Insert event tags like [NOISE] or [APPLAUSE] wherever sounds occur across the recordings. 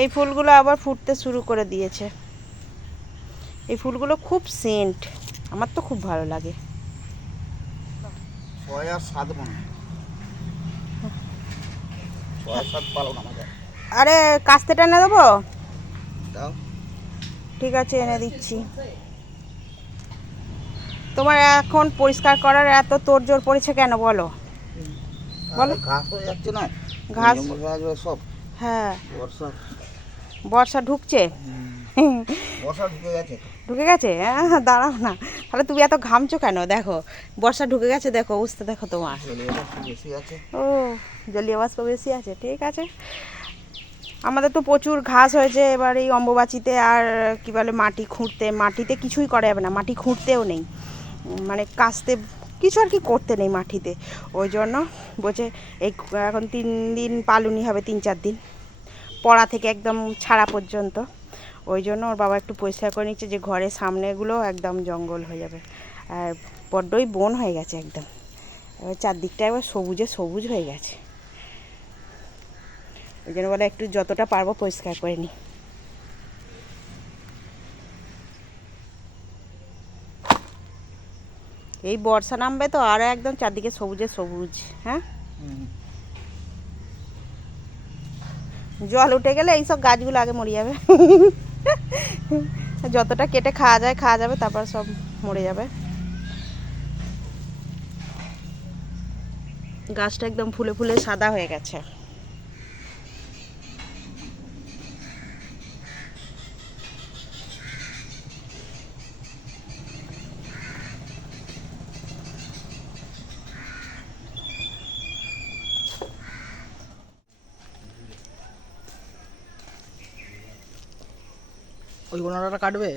এই ফুলগুলো আবার ফুটতে শুরু করে দিয়েছে। এই ফুলগুলো খুব সেন্ট আমার তো খুব ভালো লাগে। ছয় আর সাত ছয় সাত পালন আমাদের আরে কাস্তেটা এনে দেবো? ঠিক আছে এনে দিচ্ছি। তোমার এখন পরিষ্কার করার এত তোড়জোড় পড়েছে কেন বলো? বলো। ঘাস হয়ে যাচ্ছে না? ঘাস? সব। হ্যাঁ। বর্ষা। বর্ষা ঢুকছে? বর্ষা ঢুকে গেছে। ঢুকে গেছে? হ্যাঁ দাঁড়াও না। তাহলে তুমি এত ঘামছো কেন? দেখো বর্ষা ঢুকে গেছে দেখো অবস্থা দেখো তোমার। ও জলীয় বাষ্প বেশি আছে ঠিক আছে। আমাদের তো প্রচুর ঘাস হয়েছে এবার এই অম্বুবাচিতে আর কি বলে মাটি খুঁড়তে মাটিতে কিছুই করা যাবে না মাটি খুঁড়তেও নেই। মানে কাস্তে কিছু আর কি করতে নেই মাটিতে। ওই জন্য বলছে, এই এখন তিন দিন পালুনি হবে, তিন চার দিন। পড়া থেকে একদম ছাড়া পর্যন্ত। ওই জন্য ওর বাবা একটু পরিষ্কার করে নিচ্ছে যে ঘরের সামনেগুলো একদম জঙ্গল হয়ে যাবে। আর বড্ডই বন হয়ে গেছে একদম। এবার চারদিকটা এবার সবুজে সবুজ হয়ে গেছে। ওই জন্য বলে একটু যতটা পারব পরিষ্কার করে নিই। এই বর্ষা নামবে তো আরও একদম চারদিকে সবুজে সবুজ হ্যাঁ? জল উঠে গেলে এইসব গাছগুলো আগে মরে যাবে। যতটা কেটে খাওয়া যায়, খাওয়া যাবে, তারপর সব মরে যাবে। গাছটা একদম ফুলে ফুলে সাদা হয়ে গেছে। ওই গোনাটা কাটবে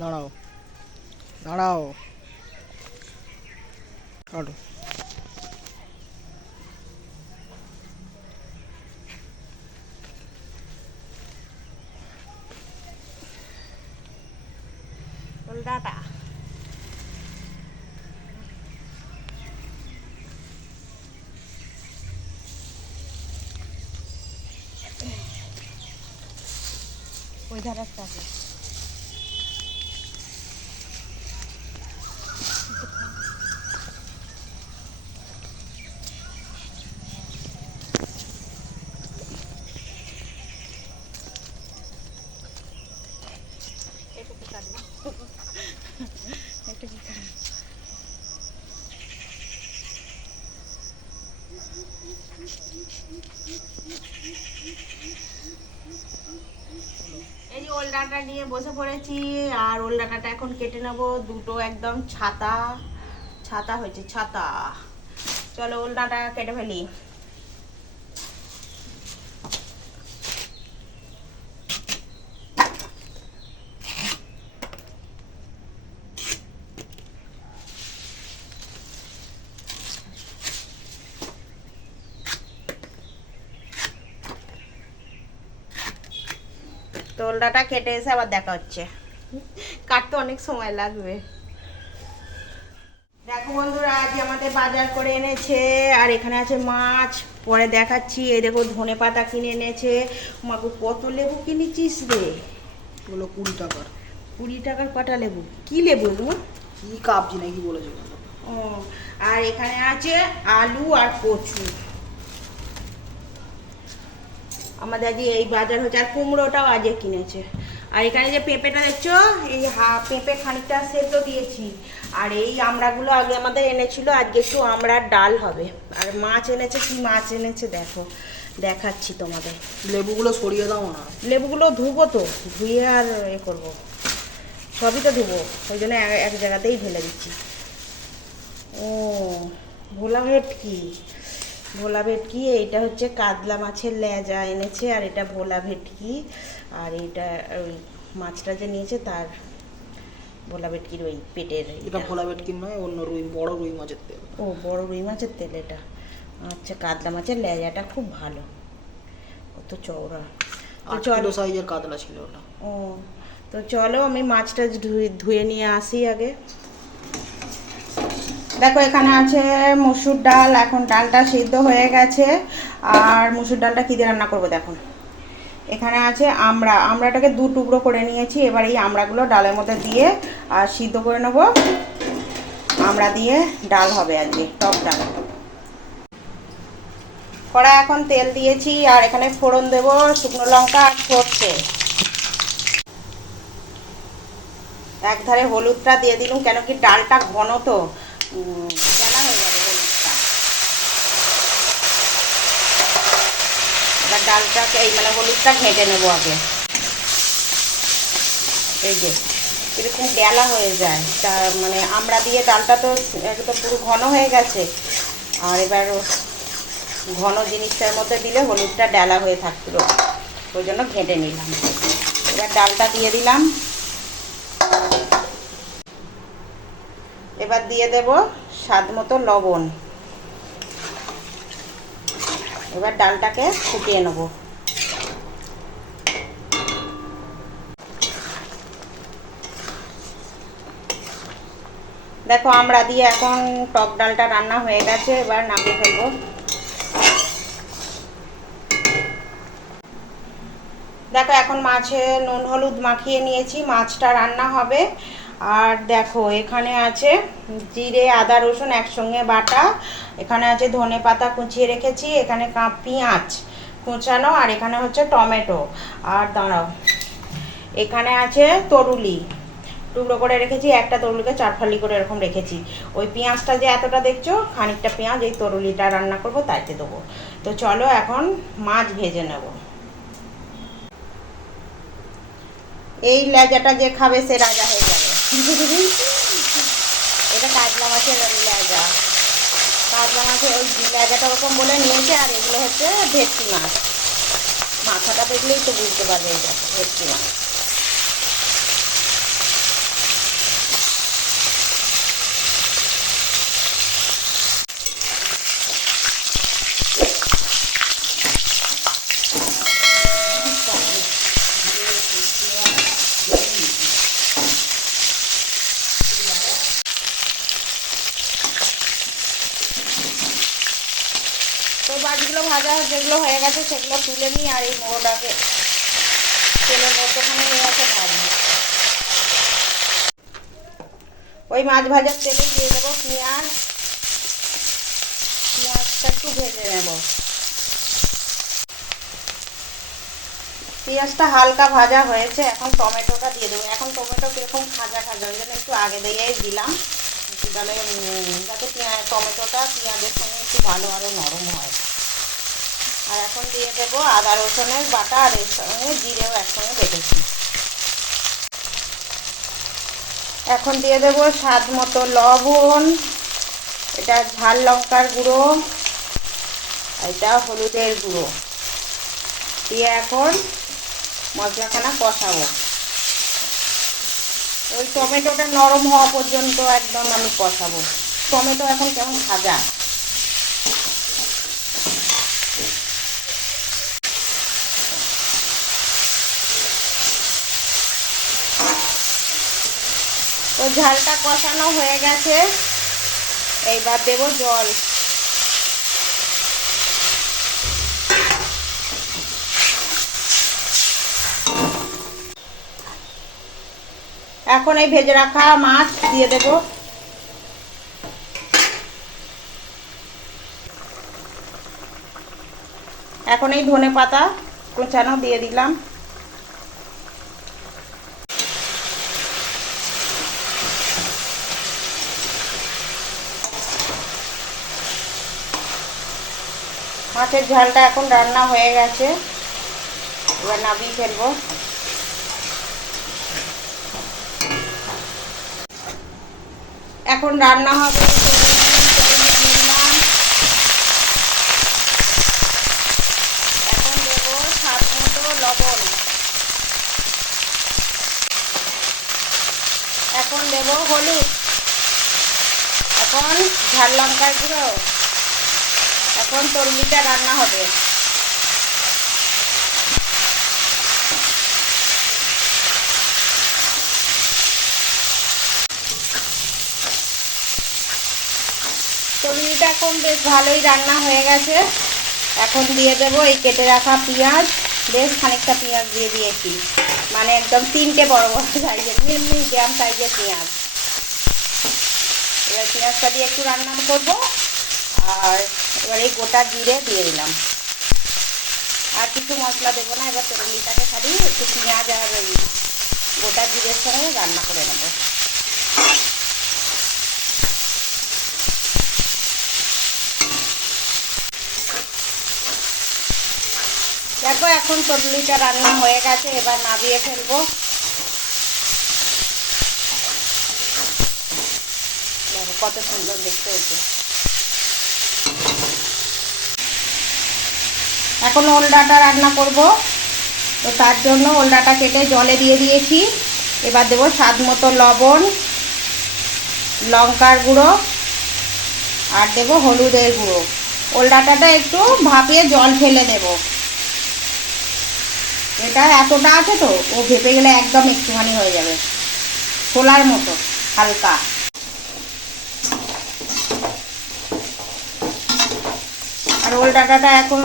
দাঁড়াও দাঁড়াও কাটো ডাটা ওই ধারে একটা আছে এটুকু কাটবো এটুকু কাটবো এই যে নিয়ে বসে পড়েছি, আর ওল ডাঁটাটা এখন কেটে নেব। দুটো একদম ছাতা ছাতা হয়েছে, ছাতা। চলো ওল ডাঁটা কেটে ফেলি। তো কেটে এসে আবার দেখা হচ্ছে। কাটতে অনেক সময় লাগবে। দেখো বন্ধুরা আজ আমাদের বাজার করে এনেছে আর এখানে আছে মাছ। পরে দেখাচ্ছি এই দেখো ধনে পাতা কিনে এনেছে। মাগু কত লেবু কিনেছিস রে? ওগুলো কুড়ি টাকার। কুড়ি টাকার কটা লেবু? কি লেবু এগুলো কি কাপজি নাকি বলেছে? ও আর এখানে আছে আলু আর কচু। আমাদের আজকে এই বাজার হচ্ছে আর কুমড়োটাও আজকে কিনেছে। আর এখানে যে পেঁপেটা দেখছ এই হা পেঁপে খানিকটা সেদ্ধ দিয়েছি। আর এই আমড়াগুলো আগে আমাদের এনেছিল আজকে একটু আমড়ার ডাল হবে। আর মাছ এনেছে কি মাছ এনেছে দেখো দেখাচ্ছি তোমাদের। লেবুগুলো সরিয়ে দাও না। লেবুগুলো ধুবো তো ধুয়ে আর এ করব। সবই তো ধুবো ওই জন্য এক- এক জায়গাতেই ঢেলে দিচ্ছি। ও ভোলা ভেটকি। ভোলা ভেটকি এইটা হচ্ছে কাতলা মাছের লেজা এনেছে আর এটা ভোলা ভেটকি। আর এটা ওই মাছটা যে নিয়েছে তার ভোলা ভেটকির ওই পেটের এটা। ভোলা ভেটকির নয় অন্য রুই বড় রুই মাছের তেল। ও বড় রুই মাছের তেল এটা। আচ্ছা কাতলা মাছের লেজাটা খুব ভালো। কত চওড়া। চল সাইজের কাতলা ছিল ওটা। ও তো চলো আমি মাছটা ধুয়ে ধুয়ে নিয়ে আসি আগে। দেখো, এখানে আছে মুসুর ডাল, এখন ডালটা সিদ্ধ হয়ে গেছে। আর মুসুর ডালটা কী দিয়ে রান্না করব দেখো। এখানে আছে আমড়া। আমড়াটাকে দু টুকরো করে নিয়েছি। এবার এই আমড়াগুলো ডালের মধ্যে দিয়ে, আর সিদ্ধ করে নেব। আমড়া দিয়ে ডাল হবে আজকে, টক ডাল। কড়া এখন তেল দিয়েছি, আর এখানে ফোড়ন দেবো, শুকনো লঙ্কা আর সর্ষে। এক ধারে হলুদটা দিয়ে দিলুম, কেন কি ডালটা ঘন তো। ফেলা হয়ে যাবে হলুদটা এবার ডালটাকে এই মানে হলুদটা ঘেঁটে নেব আগে। এই যে, এরকম ডেলা হয়ে যায়। তা মানে আমরা দিয়ে ডালটা তো একদম পুরো ঘন হয়ে গেছে। আর এবার ঘন জিনিসটার মধ্যে দিলে হলুদটা ডেলা হয়ে থাকল। ওই জন্য ঘেঁটে নিলাম। এবার ডালটা দিয়ে দিলাম। এবার দিয়ে দেব স্বাদ মতো লবণ। এবার ডালটাকে ফুটিয়ে নেব। দেখো আমরা দিয়ে এখন টক ডালটা রান্না হয়ে গেছে, এবার নামিয়ে ফেলব। দেখো এখন মাছে নুন, হলুদ মাখিয়ে নিয়েছি, মাছটা রান্না হবে। আর দেখো, এখানে আছে জিরে, আদা, রসুন একসঙ্গে বাটা। এখানে আছে ধনে পাতা কুচিয়ে রেখেছি, এখানে পেঁয়াজ কুচানো, আর এখানে হচ্ছে টমেটো। আর দাঁড়াও, এখানে আছে তরুলি। টুকরো করে রেখেছি, একটা তরুলিকে চারফালি করে এরকম রেখেছি। ওই পেঁয়াজটা যে এতটা দেখছ, খানিকটা পেঁয়াজ, এই তরুলিটা রান্না করব, তাইতে দেবো। তো চলো এখন মাছ ভেজে নেব। এই লেজাটা যে খাবে, সে রাজা হয়ে যাবে। এটা কাজলা মাছের লেজা। কাতলা মাছের ওই লেজাটা ওরকম বলে নিয়েছে, আর এগুলো হচ্ছে ভেটকি মাছ। মাথাটা দেখলেই তো বুঝতে পারবে এটা ভেটকি মাছ তো মাছগুলো ভাজা যেগুলো হয়ে গেছে, সেগুলো তুলে নিই আর এই মোড়োটাকে তেলের মধ্যখানে নিয়ে এসে ভাজি ওই মাছ ভাজার তেলে দিয়ে দেবো পেঁয়াজ। পেঁয়াজটা একটু ভেজে নেব। পেঁয়াজটা হালকা ভাজা হয়েছে, এখন টমেটোটা দিয়ে দেবো। এখন টমেটো কীরকম খাজা খাজা ওই জন্য একটু আগে দিয়েই দিলাম। তাহলে যাতে টমেটোটা পেঁয়াজের সঙ্গে একটু ভালো আরও নরম হয়। আর এখন দিয়ে দেবো আদা, রসুনের বাটা আর এর সঙ্গে জিরেও একসঙ্গে বেটেছি। এখন দিয়ে দেবো স্বাদ মতো লবণ, এটা ঝাল লঙ্কার গুঁড়ো এটা হলুদের গুঁড়ো। দিয়ে এখন মশলাখানা কষাবো। ওই টমেটোটা নরম হওয়া পর্যন্ত একদম আমি কষাবো। টমেটো এখন কেমন খাজা তো ঝালটা কষানো হয়ে গেছে। এইবার দেবো জল। এখন এই ভেজে রাখা মাছ দিয়ে দেবো। এখন এই ধনে পাতা কুচানো দিয়ে দিলাম। মাছের ঝালটা এখন রান্না হয়ে গেছে। এবার নামিয়ে ফেলব। এখন রান্না হবে এখন দেবো লবণ। এখন হলুদ। এখন ঝাল লঙ্কার গুঁড়ো। এখন তরুলিটা রান্না হবে। তরকারিটা এখন বেশ ভালোই রান্না হয়ে গেছে। এখন দিয়ে দেবো এই কেটে রাখা পেঁয়াজ। বেশ খানিকটা পেঁয়াজ দিয়ে দিয়েছি। মানে একদম তিনটে বড় বড় সাইজের মিডিয়াম সাইজের পেঁয়াজ। এবার পেঁয়াজটা দিয়ে একটু রান্না করব। আর এবার এই গোটা জিরে দিয়ে দিলাম। আর কিছু মশলা দেবো না, এবার তেরুলিটাকে খালি একটু পেঁয়াজ আর গোটা জিরের সঙ্গে রান্না করে নেব। দেখো, এখন তরলিটা রান্না হয়ে গেছে, এবার নামিয়ে ফেলব। দেখো, কত সুন্দর দেখতে হয়েছে। এখন ওলডাটা রান্না করব। তো তার জন্য ওলডাটা কেটে জলে দিয়ে দিয়েছি। এবার দেবো স্বাদ মতো লবণ, লঙ্কার গুঁড়ো, আর দেবো হলুদের গুঁড়ো। ওলডাটাটা একটু ভাপিয়ে জল ফেলে দেবো এটা এতটা আছে তো, ও ভেপে গেলে একদম একটুখানি হয়ে যাবে। ছোলার মতো, হালকা। আর ওল ডাটাটা এখন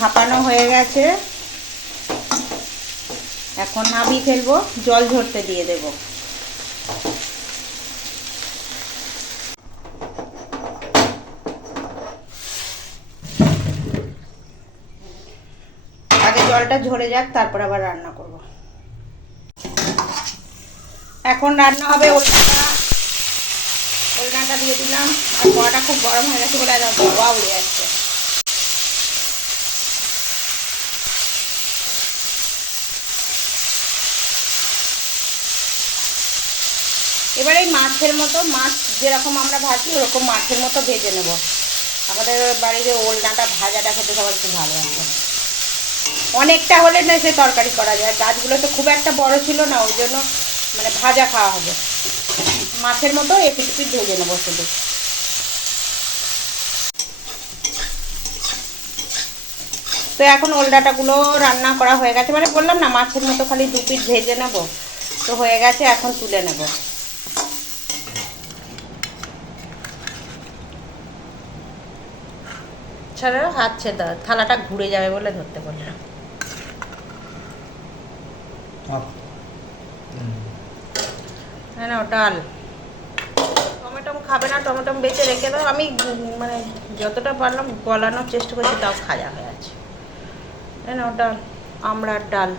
ভাপানো হয়ে গেছে। এখন নাবি ফেলব, জল ঝরতে দিয়ে দেব। আগে জলটা ঝরে যাক, তারপর আবার রান্না করব। এখন রান্না হবে ওলটা। ওলনাটা দিয়ে দিলাম। আর কড়াটা খুব গরম হয়ে গেছে বলে ধোয়া উড়ে যাচ্ছে। এবার এই মাছের মতো, মাছ যেরকম আমরা ভাজি, ওরকম মাছের মতো ভেজে নেব। আমাদের বাড়িতে ওলনাটা ভাজাটা খেতে সবার খুব ভালো লাগে। অনেকটা হলে না সে তরকারি করা যায়। গাছগুলো তো খুব একটা বড় ছিল না, ওই জন্য মানে ভাজা খাওয়া হবে। মাছের মতো এপিট পিট ভেজে নেব শুধু। তো এখন ওলডাটাগুলো রান্না করা হয়ে গেছে। মানে বললাম না, মাছের মতো খালি দু পিস ভেজে নেব। তো হয়ে গেছে, এখন তুলে নেব। ছাড়া হাত ছেদা থালাটা ঘুরে যাবে বলে ধরতে বললাম হ্যাঁ না ডাল। টমেটো খাবে না টমেটো বেঁচে রেখে দাও। আমি মানে যতটা পারলাম গলানোর চেষ্টা করছি তাও খাজা হয়ে আছে। হ্যাঁ না ডাল। আমড়ার ডাল।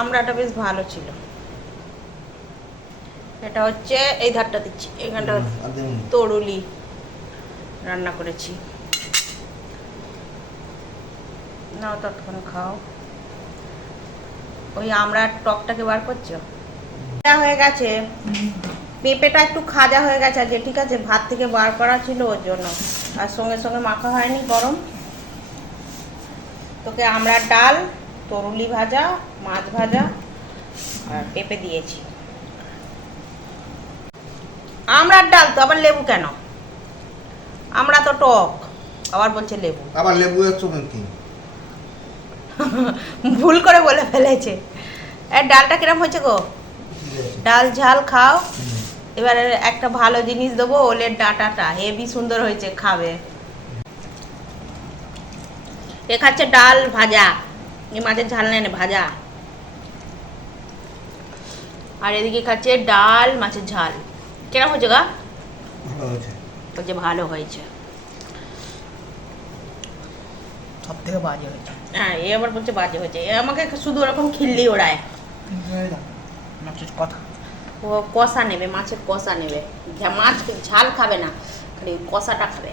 আমড়াটা বেশ ভালো ছিল। এটা হচ্ছে এই ধারটা দিচ্ছি। এখানটা তরুলি রান্না করেছি। নাও ততক্ষণ খাও। ওই আমরা টকটাকে বার করছ? এটা হয়ে গেছে। পেঁপেটা একটু খাজা হয়ে গেছে যে ঠিক আছে? ভাত থেকে বার করা ছিল ওর জন্য। আর সঙ্গে সঙ্গে মাখা হয়নি গরম। তোকে আমরা ডাল তরুলি ভাজা মাছ ভাজা আর পেঁপে দিয়েছি। আমড়ার ডাল তো আবার লেবু কেন? আমরা তো টক আবার বলছে লেবু। আবার লেবু কি? [LAUGHS] ভুল করে বলে ফেলেছে। এর ডালটা কিরম হয়েছে গো? ডাল ঝাল খাও। এবারে একটা ভালো জিনিস দেবো ওলের ডাটাটা। হেভি সুন্দর হয়েছে খাবে। এ খাচ্ছে ডাল ভাজা। এই মাছের ঝাল নেই না, ভাজা। আর এদিকে খাচ্ছে ডাল মাছের ঝাল। কিরম হয়েছে গা? ভালো হয়েছে। বলছে ভালো হয়েছে। সব থেকে বাজে হয়েছে। হ্যাঁ এ আবার বলছে বাজে হয়েছে। এ আমাকে শুধু ওরকম খিল্লি ওড়ায়। মাছের কথা। ও কষা নেবে মাছের কষা নেবে। মাছ ঝাল খাবে না খালি কষাটা খাবে।